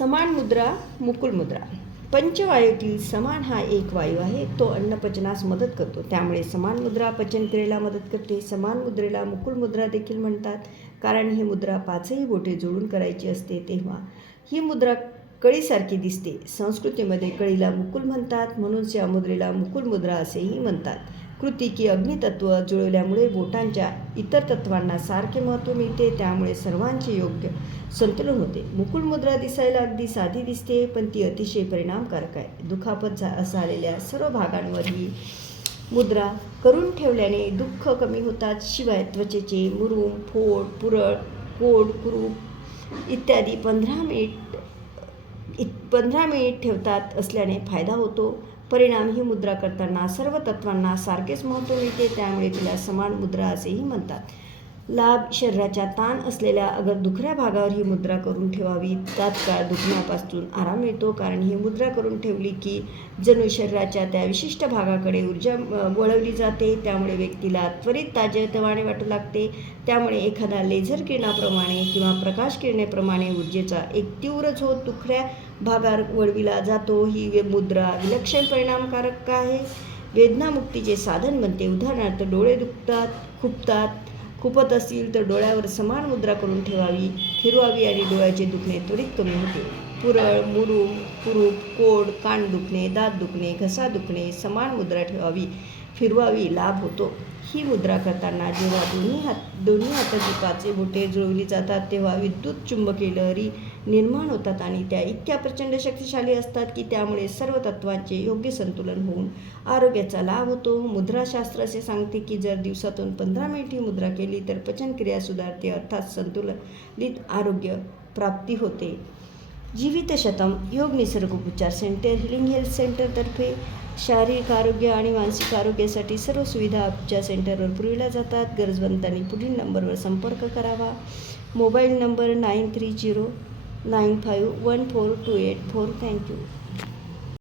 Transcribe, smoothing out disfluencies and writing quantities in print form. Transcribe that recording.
समान मुद्रा, मुकुल मुद्रा. पंचवायूतील समान हा एक वायू आहे. तो अन्नपचनास मदत करतो. त्यामुळे समान मुद्रा पचनक्रियेला मदत करते. समान मुद्रेला मुकुल मुद्रा देखील म्हणतात, कारण ही मुद्रा पाचही बोटे जोडून करायची असते तेव्हा ही मुद्रा कळीसारखी दिसते. संस्कृतीमध्ये कळीला मुकुल म्हणतात, म्हणून या मुद्रेला मुकुल मुद्रा असेही म्हणतात. कृती की अग्नितत्व जुळवल्यामुळे बोटांच्या इतर तत्वांना सारखे महत्त्व मिळते, त्यामुळे सर्वांचे योग्य संतुलन होते. मुकुल मुद्रा दिसायला अगदी साधी दिसते, पण ती अतिशय परिणामकारक आहे. दुखापत झालेल्या सर्व भागांवर ही मुद्रा करून ठेवल्याने दुःख कमी होतात. शिवाय त्वचेचे मुरूम, फोड, पुरळ, कोड, कुरूप इत्यादी 15 मिनिट ठेवतात असल्याने फायदा होतो. परिणाम ही मुद्रा करताना सर्व तत्वांना सारखेच महत्त्व मिळते, त्यामुळे तिला समान मुद्रा असेही म्हणतात. लाभ: शरीराच्या ताण असलेल्या अगर दुखऱ्या भागावर ही मुद्रा करून ठेवावी. तात्काळ दुखण्यापासून आराम मिळतो, कारण ही मुद्रा करून ठेवली की जणू शरीराच्या त्या विशिष्ट भागाकडे ऊर्जा वळवली जाते, त्यामुळे व्यक्तीला त्वरित ताजेतवाने वाटू लागते. त्यामुळे एखादा लेझर किरणाप्रमाणे किंवा प्रकाश किरणेप्रमाणे ऊर्जेचा एक तीव्र झोत दुखऱ्या भागावर वळविला जातो. ही मुद्रा विलक्षण परिणामकारक आहे. वेदनामुक्तीचे साधन बनते. उदाहरणार्थ, डोळे दुखतात, खुपत असतील तर डोळ्यावर समान मुद्रा करून फिरवावी आणि डोळ्याचे दुखणे त्वरित कमी होते. पुरळ, मुरूम, कुरूप, कोड, कान दुखणे, दात दुखणे, घसा दुखणे समान मुद्रा फिरवावी, लाभ होतो. ही मुद्रा करताना जेव्हा दोन्ही हाताची पाचे बोटे जुळवली जातात, तेव्हा विद्युत चुंबकीय लहरी निर्माण होतात आणि त्या इतक्या प्रचंड शक्तिशाली असतात की त्यामुळे सर्व तत्वांचे योग्य संतुलन होऊन आरोग्याचा लाभ होतो. मुद्राशास्त्र असे सांगते की जर दिवसातून 15 मिनिट ही मुद्रा केली तर पचनक्रिया सुधारते, अर्थात संतुलित आरोग्य प्राप्ती होते. जीवितशतम योग निसर्ग उपचार सेंटर, हिलिंग हेल्थ सेंटरतर्फे शारीरिक आरोग्य आणि मानसिक आरोग्यासाठी सर्व सुविधा आमच्या सेंटरवर पुरविल्या जातात. गरजवंतांनी पुढील नंबरवर संपर्क करावा. Mobile number 9309514284. थँक्यू.